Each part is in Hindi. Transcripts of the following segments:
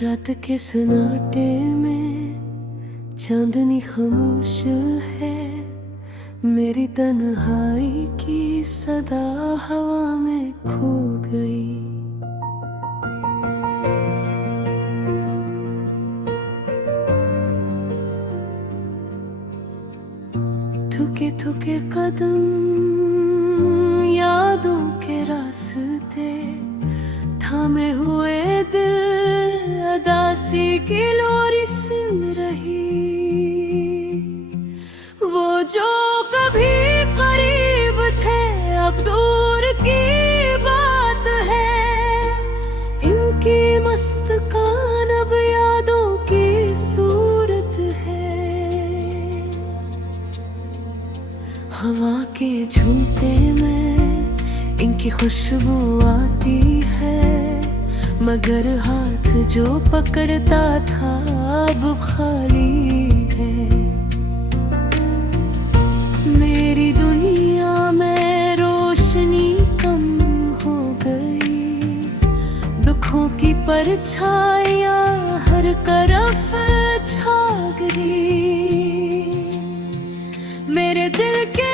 रात के सन्नाटे में चांदनी खामोश है। मेरी तन्हाई की सदा हवा में खो गई। थुके थुके कदम यादों के रास्ते, थामे हुए दिल अदासी की लोरी सुन रही। वो जो कभी करीब थे अब दूर की बात है। इनकी मस्तकान अब यादों की सूरत है। हवा के झूठे में इनकी खुशबू आती है, मगर हाथ जो पकड़ता था अब खाली है। मेरी दुनिया में रोशनी कम हो गई, दुखों की परछाइयां हर तरफ छा गई। मेरे दिल के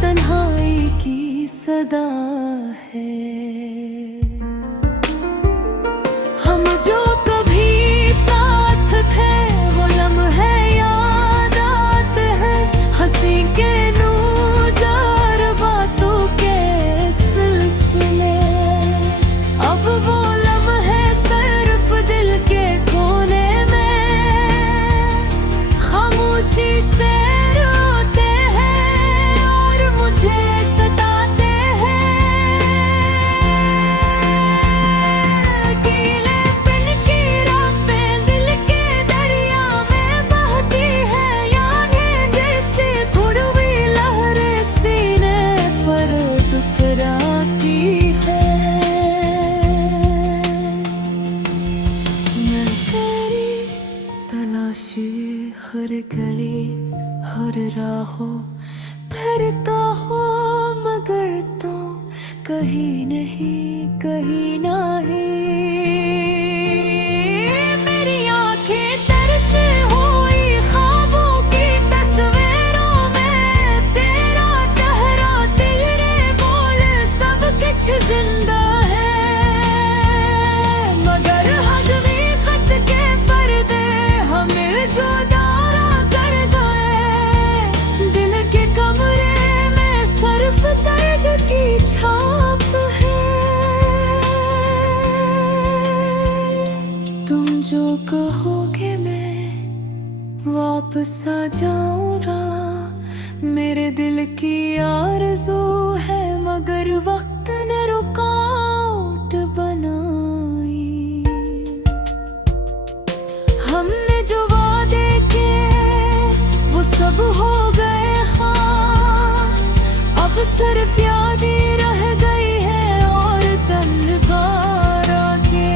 तन्हाई की सदा है। हम जो कभी साथ थे वो लम्हे याद आते हैं। हंसी के नूजार बातों के सिलसिले, अब वो लम्हे सिर्फ दिल के कोने में खामोशी से हर गली हर राहों फिरता हो, मगर तो कहीं नहीं कहीं नहीं। मेरी आंखें तरसे हुई ख्वाबों की तस्वीरों में, तेरा चेहरा तेरे बोल सब कुछ जिंदा है। मगर हकीकत के पर्दे हमें जुदा की छाप है। तुम जो कहोगे मैं वापस आ जाऊंगा, मेरे दिल की आरज़ू है मगर वक्त ने रुकावट बनाई। हमने जो वादे किए वो सब हो गए हाँ, अब सिर्फ याद ही रह गई है और तन्हाई के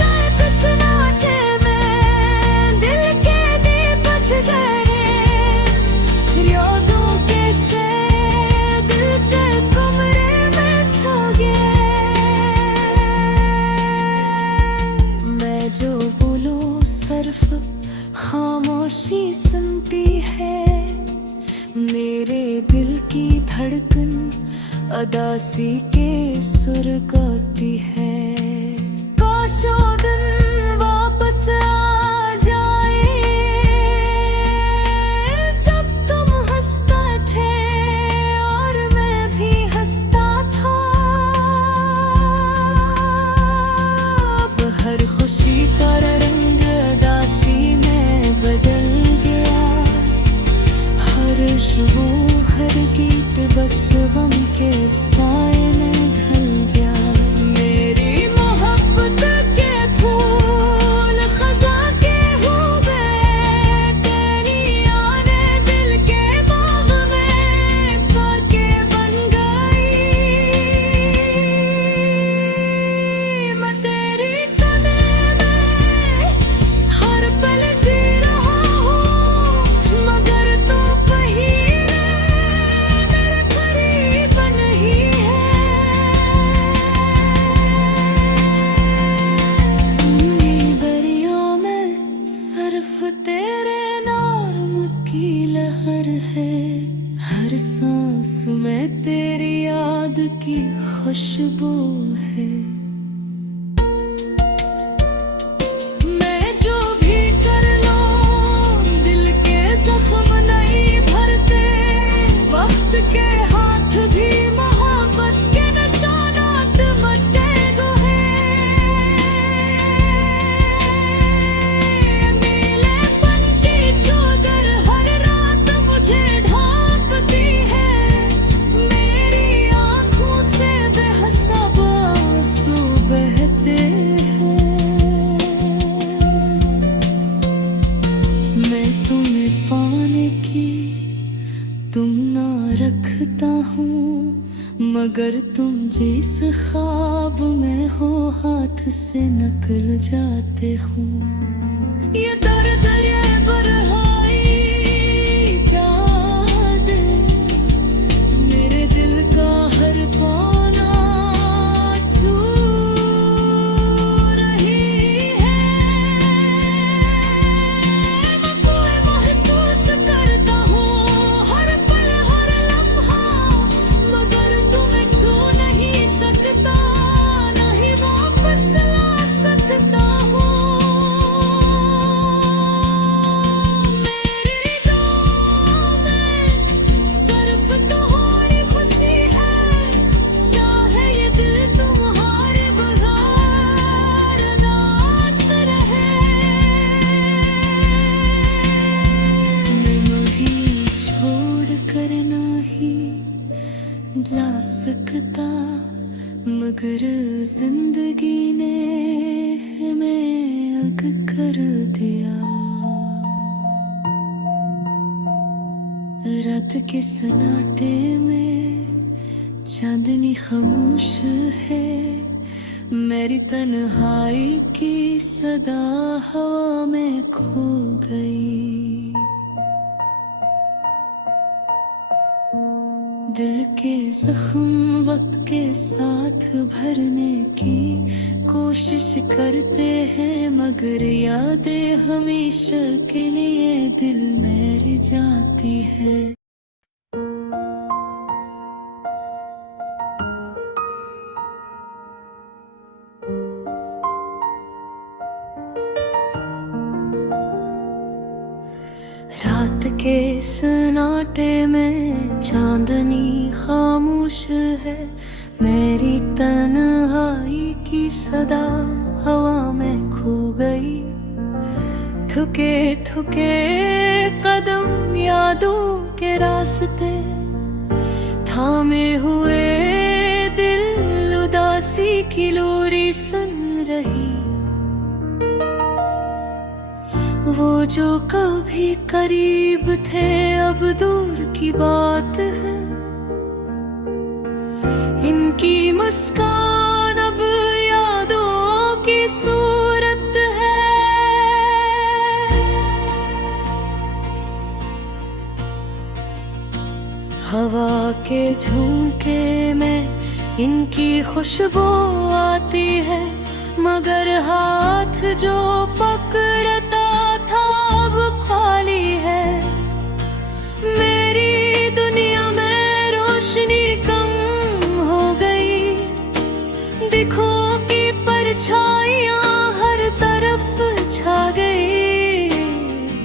गायब सन्नाटे में दिल के दीप बुझ गए। यादों के से दिल के कमरे में छा गए। मैं जो बोलूं सिर्फ खामोशी सुनती है। मेरे दिल की धड़कन अदासी के सुर गाती है। काश वो दिन वापस आ जाए जब तुम हंसते थे और मैं भी हंसता था। अब हर खुशी का रंग अदासी में बदल गया। हर शुरू हर गीत बस गम के साए में ढल गया। मेरी मोहब्बत के फूल खज़ां के हुए, तेरी यादें दिल के बाग में करके बन गई। मैं तेरी कदम में हर पल जी रहा सफर है, हर सांस में तेरी याद की खुशबू है। मैं जो भी कर लूं दिल के जख्म नहीं भरते, वक्त के हाथ भी मोहब्बत के निशानात मटे गो हैं। नीलेपन की चादर हर रात मुझे ढांपती है, मेरी आंखों से बेहिसाब आंसू बहते हैं। मैं तुम्हें पाने की तुम ना रखता हूँ, मगर तुम जिस ख्वाब में हो हाथ से निकल जाते हो। ये दर्द ये बरहाई प्याद मेरे दिल का हर पौना छू रही है। मैं कोई महसूस करता हूँ हर पल हर लम्हा, मगर तुम्हें छू नहीं सकता, नहीं वापस ला सकता हूँ। मेरी दुआओं में सिर्फ तुम्हारी खुशी है, चाहे ये दिल तुम्हारे बगैर उदास रहे। मैं वहीं छोड़ कर नहीं ला सकता, मगर जिंदगी ने हमें अग कर दिया। रात के सन्नाटे में चांदनी खामोश है, मेरी तन्हाई की सदा हवा में खो गई। दिल के जख्म वक्त के साथ भरने की कोशिश करते हैं, मगर यादें हमेशा के लिए दिल में रह जाती है। रात के सन्नाटे में चांदनी खामोश है, मेरी तन्हाई की सदा हवा में खो गई। थके थके कदम यादों के रास्ते, थामे हुए दिल उदासी की लोरी सुन रही। वो जो कभी करीब थे अब दूर की बात है, इनकी मुस्कान अब यादों की सूरत है। हवा के झोंके में इनकी खुशबू आती है, मगर हाथ जो पकड़ता था अब खाली है। मेरी दुनिया में रोशनी कम हो गई, दिखों की परछाइयां हर तरफ छा गई।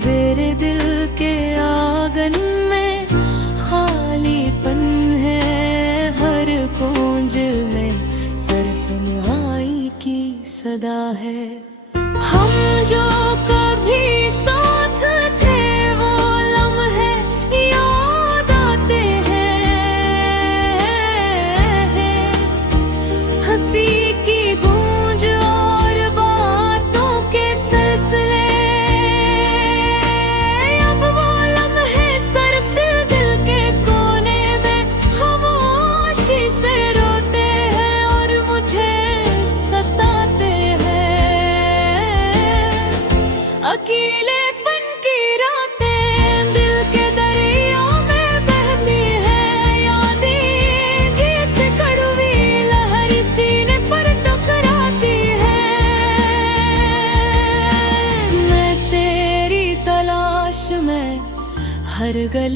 मेरे दिल के आंगन में खालीपन है, हर गूंज में सिर्फ तन्हाई की सदा है। हम जो कभी साथ थे वो लम्हे याद आते हैं, हंसी की गूंज और बातों के सिलसिले। अब वो लम्हे सिर्फ दिल के कोने में खामोशी से रोते हैं और मुझे सताते हैं।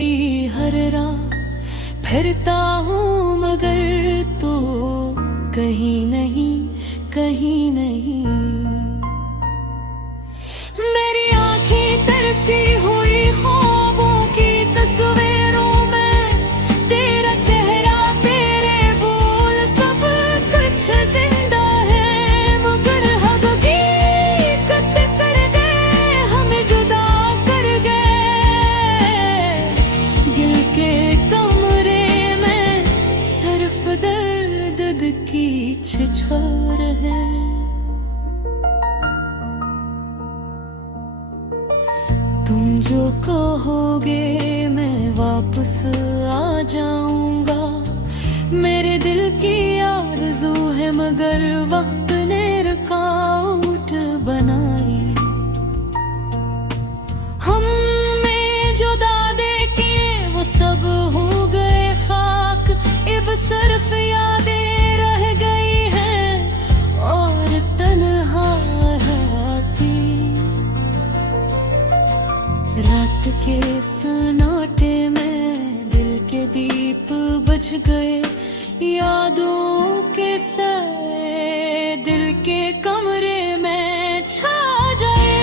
की हर रात फिरता हूँ मगर तू कहीं नहीं, कहीं नहीं। मेरी आंखें तरसी हुई ख्वाबों की तस्वीरों में, तेरा चेहरा तेरे बोल सब कुछ जिंदा है, मगर हकीकत कर गए हमें जुदा कर गए। दिल के कमरे में सिर्फ दर्द की छिछोर है। तुम जो कहोगे मैं वापस आ जाऊंगा, मेरे दिल की आरज़ू है मगर वक्त ने रुकावट बनाई। हमें जुदा देके वो सब हो गए खाक, अब सिर्फ यादें रह गई हैं और तन्हा हाथी। रात के सन्नाटे में दिल के दीप बुझ गए, यादों के साए दिल के कमरे में छा जाए।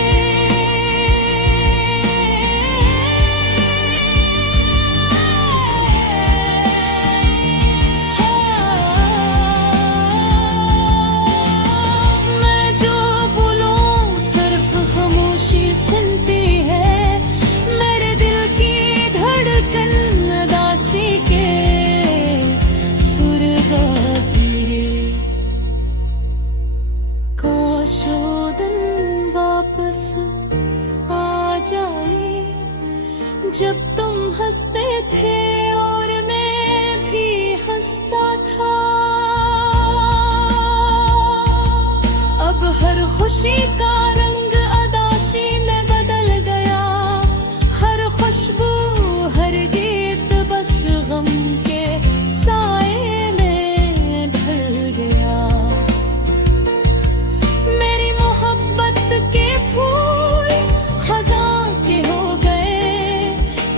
मैं जो बोलूं सिर्फ खामोशी सुनती है, मेरे दिल की धड़कन उदासी के सुर गाती है। काश वो दिन वापस आ जाए जब तुम हंसते थे और मैं भी हंसता था। अब हर खुशी का रंग उदासी में बदल गया, हर खुशबू हर गीत बस गम के साए में ढल गया। मेरी मोहब्बत के फूल खज़ां के हो गए,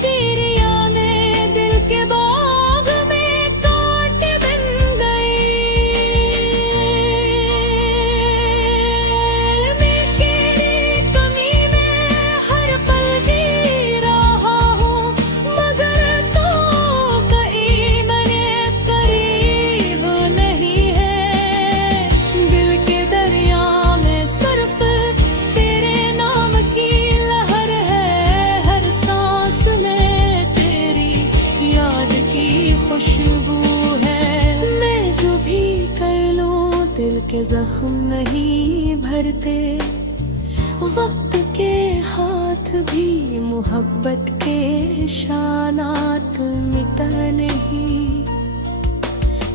तेरी यादें दिल के बाग में कांट बन गई। मैं तेरी कमी में हर पल जी रहा हूँ, मगर तो कहीं मेरे करीब नहीं है। दिल के दरिया में सिर्फ तेरे नाम की लहर है, हर सांस में तेरी याद की खुशबू है। मैं जो भी कर लूं दिल के जख्म नहीं भरते, वक्त के हाथ भी मोहब्बत के शानात मिटा नहीं।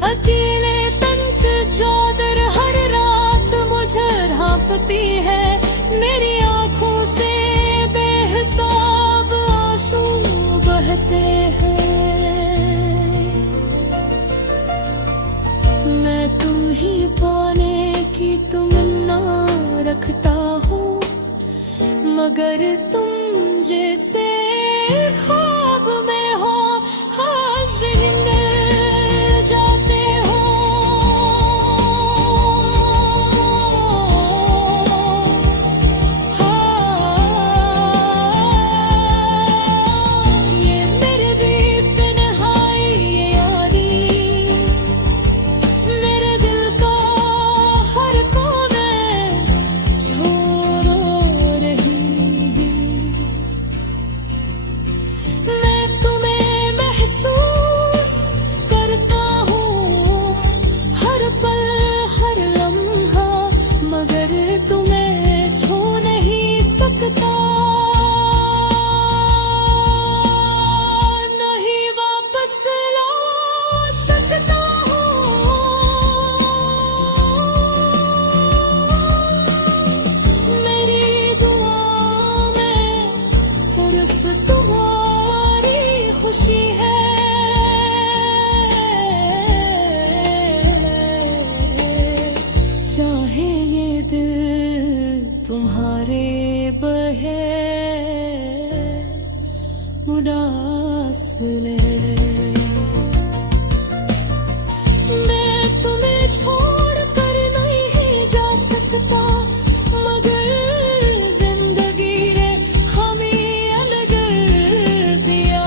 अकेले तंक चादर हर रात मुझे ढांपती है, मेरी आंखों से बेहिसाब आंसू बहते हैं। मैं तुम ही पाने की तमन्ना रखता हूँ, मगर तुम जैसे ख्वाब में हो हाज़िर मिल जाते हो। ये मेरे बीत नहाई ये यारी, मेरे दिल का हर कोना छोड़ो रही। फासले। मैं तुम्हें छोड़ कर नहीं जा सकता, मगर जिंदगी रे हमें अलग दिया।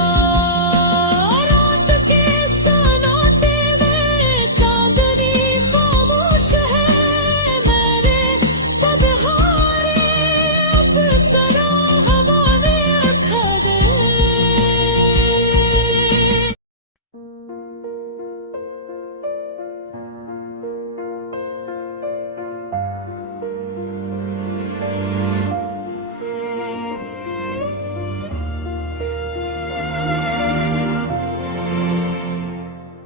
रात के सन्नाटे में चांदनी खामोश है, मेरे पगहारे अप्सरा हवा में खा गए।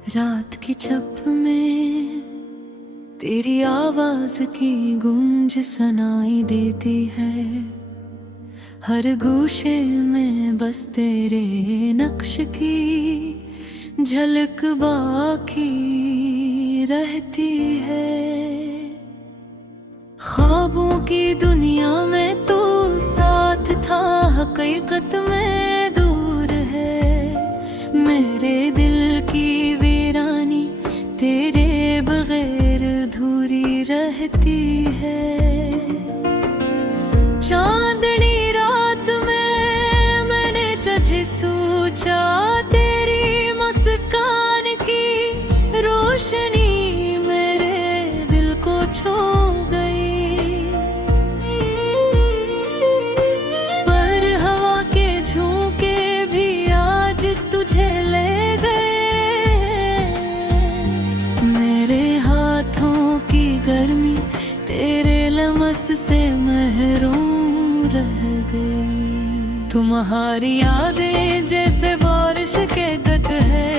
रात की छप में तेरी आवाज की गूंज सुनाई देती है, हर गूशे में बस तेरे नक्श की झलक बाकी रहती है। ख्वाबों की दुनिया में तू साथ था, हकीकत में दूर है। मेरे दिल की वीरानी तेरे बगैर अधूरी रहती है। चांदनी रात में मैंने तुझे सोचा, तेरी मुस्कान की रोशनी मेरे दिल को छू गई। पर हवा के झोंके भी आज तुझे ले गए। मेरे हाथों की गर्मी तेरे लमस से महरूम रह गई। तुम्हारी यादें जैसे बारिश के गत है,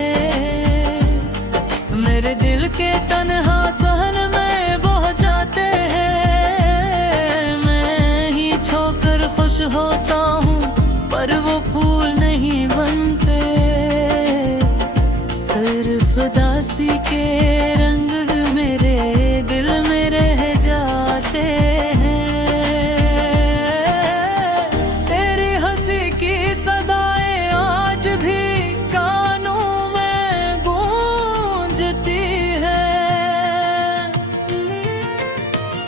मेरे दिल के तन्हा सहन में बह जाते हैं। मैं ही छोकर खुश होता हूँ, पर वो फूल नहीं बनते। सिर्फ दासी के रंग मेरे दिल में रह जाते हैं। तेरी हंसी की सदाएं आज भी कानों में गूंजती है,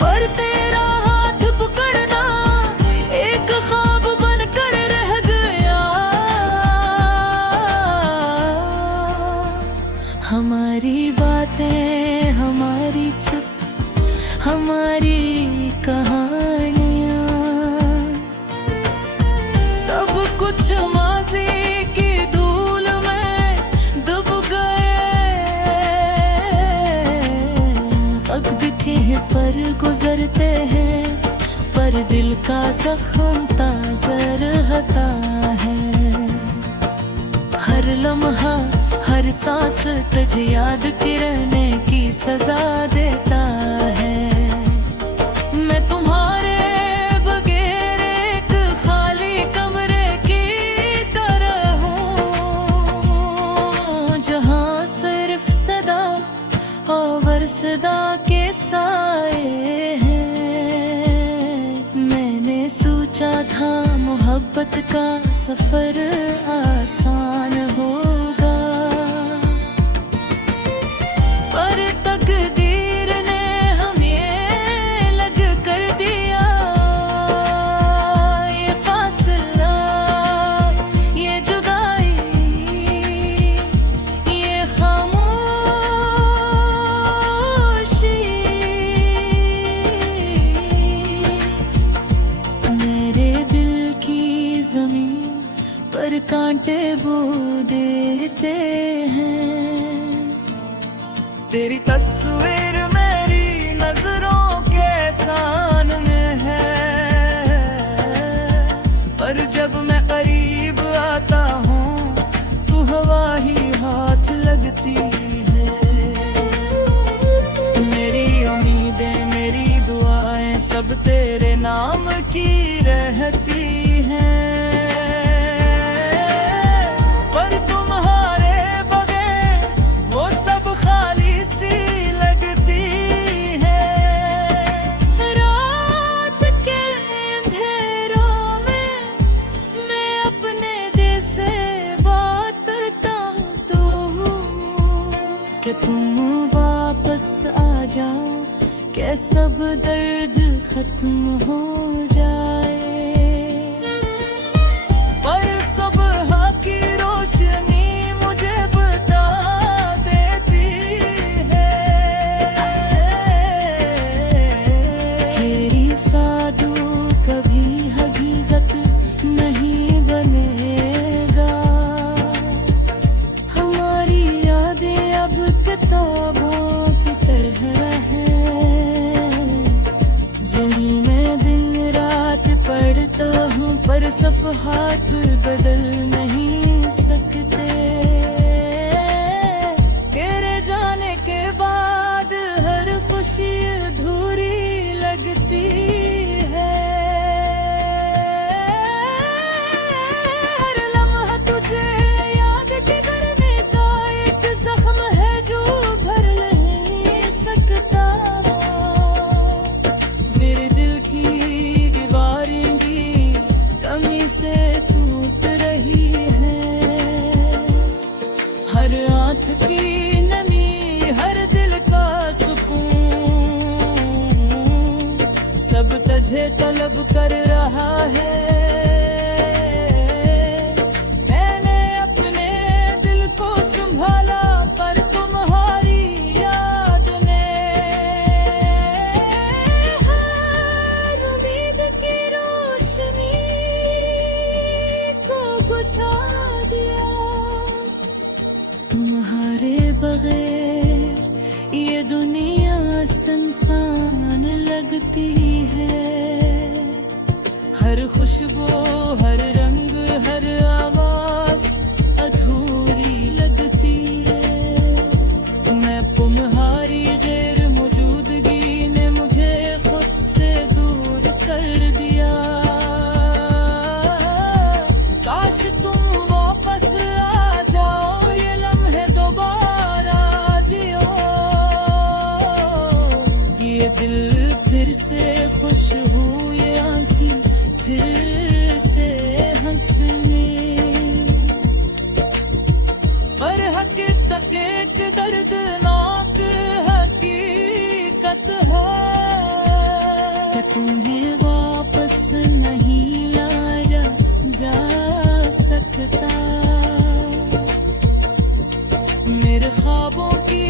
पर तेरा हाथ पकड़ना एक ख्वाब बनकर रह गया। हमारी बातें, हमारी चुप, हमारी कहानियाँ, सब कुछ माजी की धूल में डूब गए। वक्त के पर गुजरते हैं, पर दिल का जख्म ताज़ा रहता है। हर लम्हा, हर सांस तुझे याद करने की सजा देता है। मैं तुम्हारे बगैर एक खाली कमरे की तरह हूँ, जहाँ सिर्फ सदा और सदा के साए हैं। मैंने सोचा था मोहब्बत का सफर आसान होगा, पर तकदीर ने हमें लग कर दिया। ये फासला, ये जुदाई, ये खामोशी, मेरे दिल की जमीन पर कांटे बो देते हैं। तेरी तस्वीर मेरी नजरों के सामने है, पर जब मैं करीब आता हूँ तो हवा ही हाथ लगती है। मेरी उम्मीदें, मेरी दुआएं सब तेरे नाम की रहती हैं। कि तुम वापस आ जाओ, कि सब दर्द खत्म हो जाए। पर सुबह की रोशनी मुझे बता देती है, तेरी साधु कभी हकीकत नहीं बनेगा। हमारी यादें अब किताबों की तरह हैं, जिन्हीं में दिन रात पढ़ता हूँ, पर सफ़हात बदल नहीं सकते। तेरे जाने के बाद हर खुशी अधूरी लगती है। हर लम्हा तुझे याद के करने का एक जख्म है जो भर नहीं सकता। मेरे दिल की दीवारें भी कमी से टूट रही है। हर आँख की नमी, हर दिल का सुकून, सब तुझे तलब कर रहा है। मैंने अपने दिल को संभाला, पर तुम्हारी याद ने हर उम्मीद की रोशनी को बुझा दिया। तुम्हारे बगैर ये दुनिया सुनसान लगती है। हर खुशबू, हर रंग, हर आवाज अधूरी लगती है। मैं तुम्हारी गैर मौजूदगी ने मुझे खुद से दूर कर दिया। काश तुम वापस आ जाओ, ये लम्हे दोबारा जियो। ये दिल फिर से खुश हो, ये आँखें फिर से हंसने। पर हकीकत एक दर्दनाक हकीकत है कि तुम्हें वापस नहीं लाया जा सकता। मेरे ख्वाबों की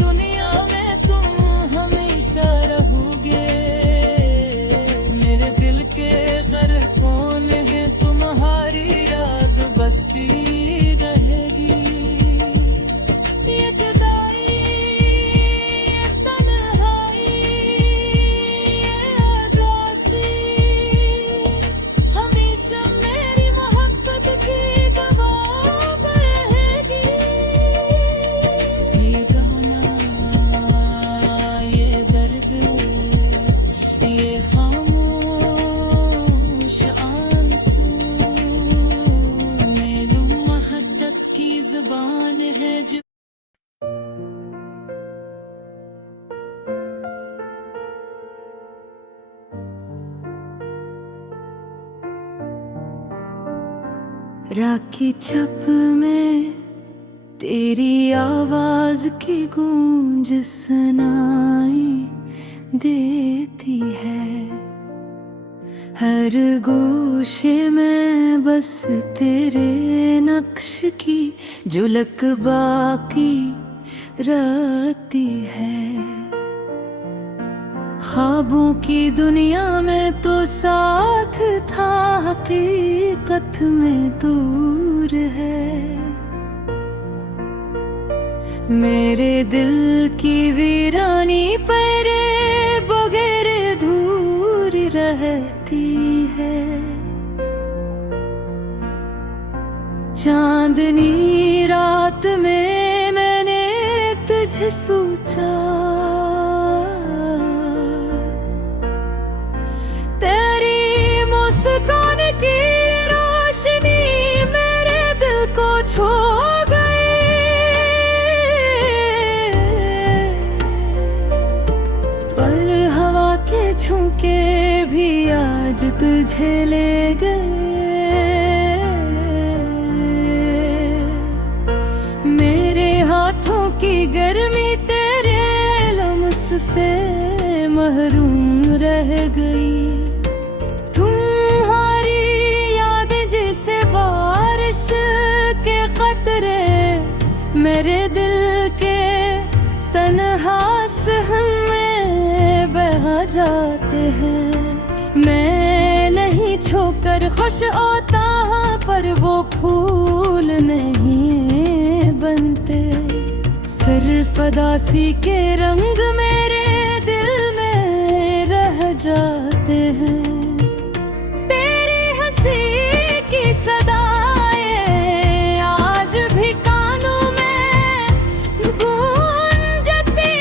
दुनिया में तुम हमेशा रहोगे। मेरे दिल के घर कौन है, तुम्हारी याद बसती रहेगी। ये जुदाई, ये तन्हाई, ये उदासी हमेशा मेरी मोहब्बत की गवाह रहेगी। ये गाना, ये दर्द, ये खामोश आंसू मेरी मोहब्बत की ज़ुबान है जो राखी छप में तेरी आवाज की गूंज सुनाई देती है। हर गोशे में बस तेरे नक्श की झलक बाकी रहती है। ख्वाबों की दुनिया में तो साथ था, हकीकत में दूर है। मेरे दिल की वीरानी पर बगैर दूर रहती है। चांदनी रात में मैंने तुझे सोचा, तेरी मुस्कान की रोशनी मेरे दिल को छू गई। पर हवा के झोंके भी आज तुझे ले गए। मेरे हाथों की गर्मी तेरे लम्स से महरूम रह गई। तुम्हारी याद जैसे बारिश के कतरे मेरे दिल के तन्हा सहन में बह जाते हैं। मैं नहीं छोकर खुश होता पर वो फूल नहीं बनते। सिर्फ उदासी के रंग मेरे दिल में रह जाते हैं। तेरी हंसी की सदाएं आज भी कानों में गूंजती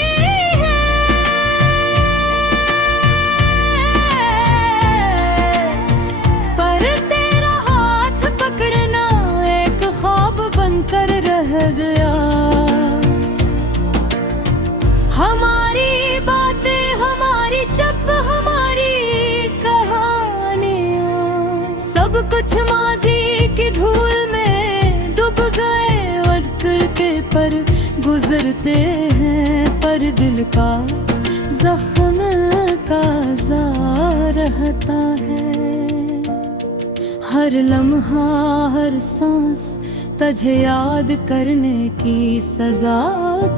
हैं। पर तेरा हाथ पकड़ना एक ख्वाब बनकर रह गया। हमारी बातें, हमारी चुप, हमारी कहानियाँ सब कुछ माजी की धूल में डूब गए। और करके पर गुजरते हैं पर दिल का जख्म ताज़ा रहता है। हर लम्हा हर सांस तुझे याद करने की सजा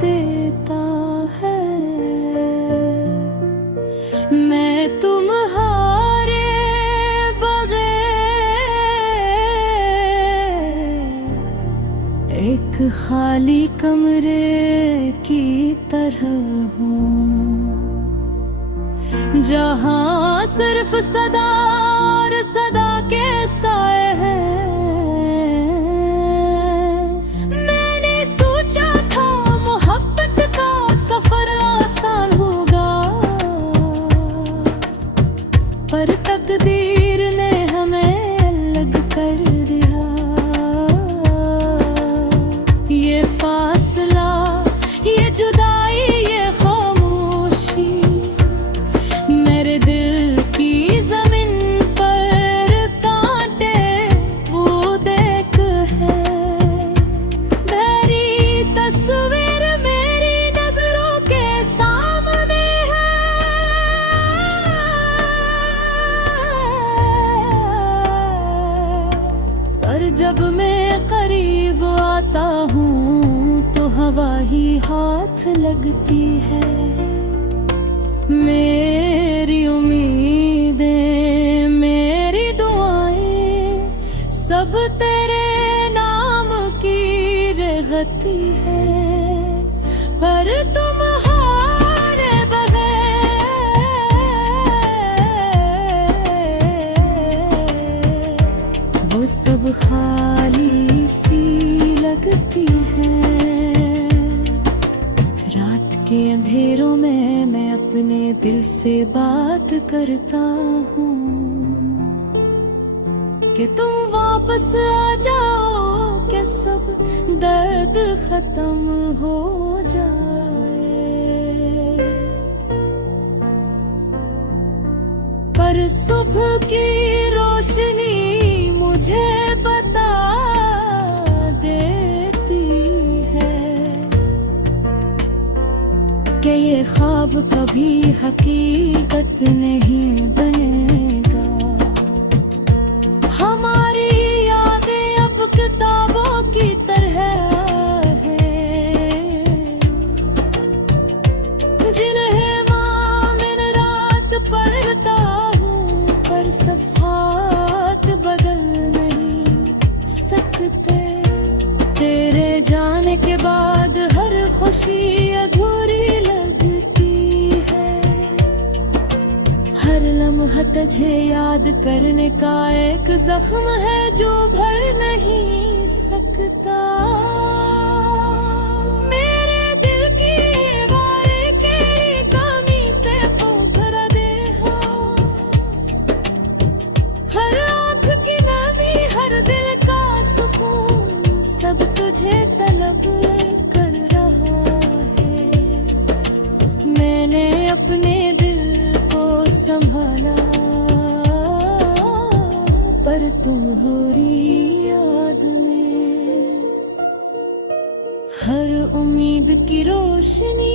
देता है। मैं तुम्हारे बगैर एक खाली कमरे की तरह हूँ, जहाँ सिर्फ सदा और सदा के साए हैं। मैंने सोचा था मोहब्बत का सफर आसान होगा, पर तकदीर ने हमें अलग कर दिया। ये फासला, ये जुदाई, ये खामोशी मेरे दिल की जमीन पर कांटे वो देख है। मेरी तस्वीर मेरी नजरों के सामने है। पर जब मैं करीब आता हूँ तो हवा ही हाथ लगती है। मेरी उम्मीदें, मेरी दुआएं सब तेरे नाम की रेगती है। पर तुम्हारे बगैर वो सब खाली सी लगती है। रात के अंधेरों में मैं अपने दिल से बात करता हूँ कि तुम वापस आ जाओ, कि सब दर्द खत्म हो जाए। पर सुबह की रोशनी मुझे बता देती है कि ये ख्वाब कभी हकीकत नहीं बनेगा। हमारी यादें अब किताबों की तरह है, जिन्हें दिन रात पढ़ता हूँ, पर सफ़हात बदल नहीं सकते। तेरे जाने के बाद हर खुशी अधूरी लगती है। हर लम्हा तुझे याद करने का एक जख्म है जो भर नहीं सकता। मेरे दिल की बारीकी कमी से पोखरा दे हो। हर आँख की नमी, हर दिल का सुकून सब तुझे तलब कर रहा है। मैंने अपने दिल को संभाला, पर तुम्हारी याद में हर उम्मीद की रोशनी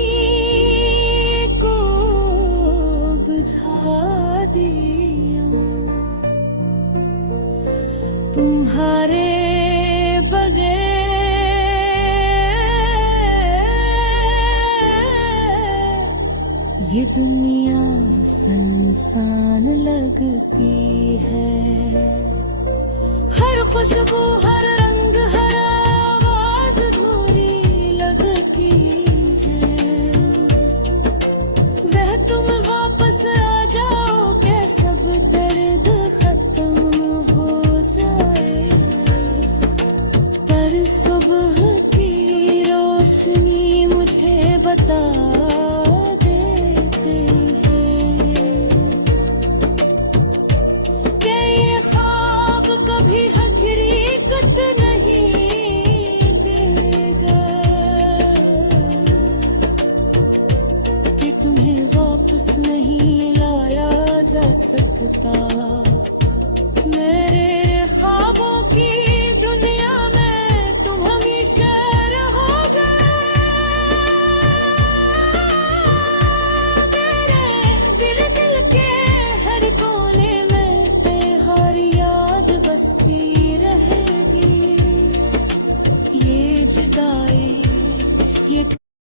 को बुझा दिया। तुम्हारे बगैर ये दुनिया सुनसान लगती है। हर खुशबू, हर रंग, हर आवाज अधूरी लगती है। वह तुम वापस आ जाओ के सब दर्द खत्म हो जाए। पर सुबह की रोशनी मुझे बता देते हैं कि ये ख्वाब कभी हकीकत नहीं देगा, कि तुम्हें वापस नहीं लाया जा सकता। मेरे ख्वाबों की दुनिया में तुम हमेशा रहोगे। मेरे दिल के हर कोने में तुम्हारी याद बसती रहेगी। ये जुदाई, ये